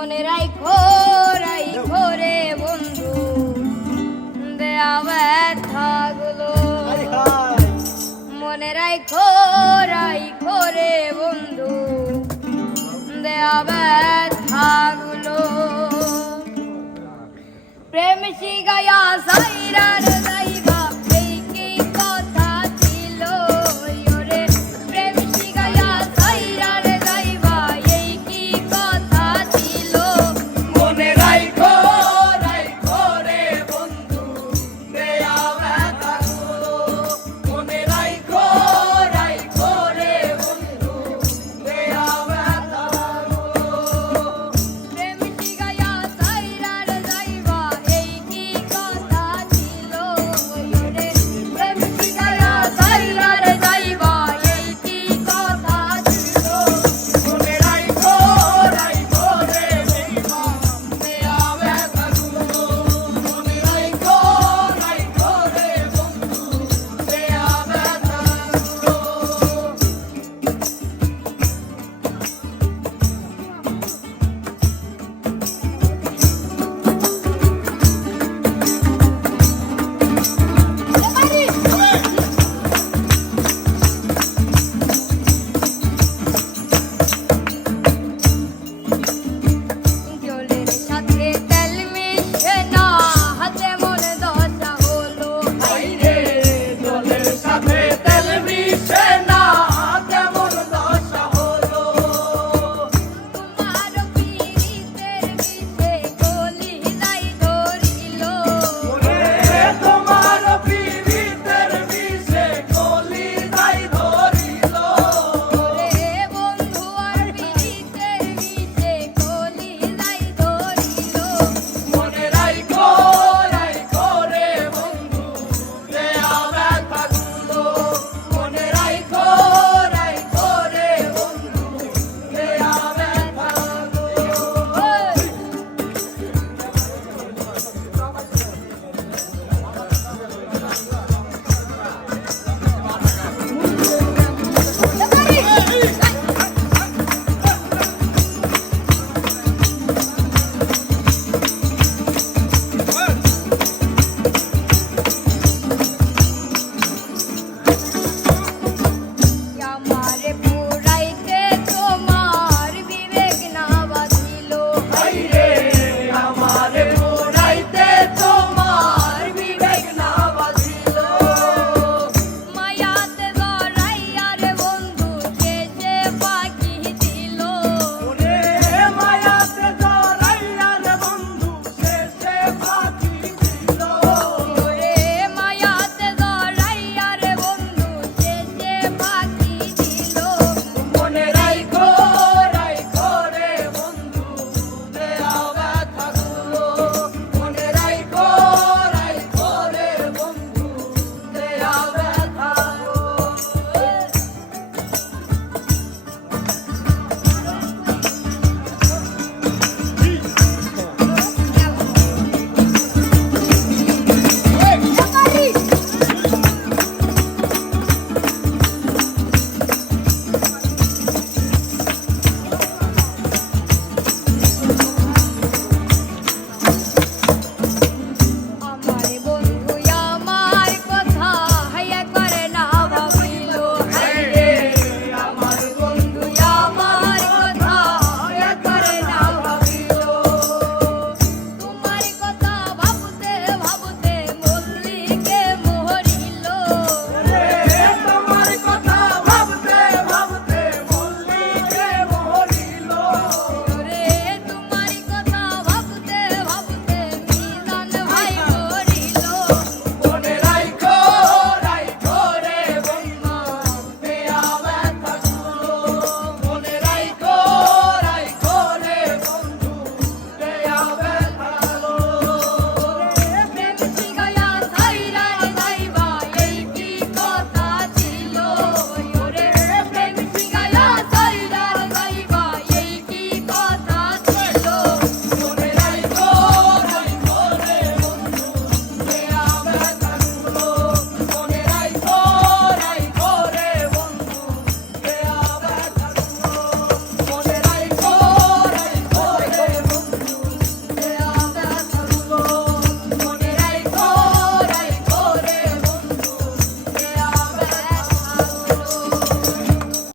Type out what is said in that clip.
মনে রাইখো রাইখো রে বন্ধু। দেয়া ব্যথাগুলো মনে রাইখো রাইখো রে বন্ধু। দেয়া ব্যথাগুলো প্রেম শিগায়া সাইরা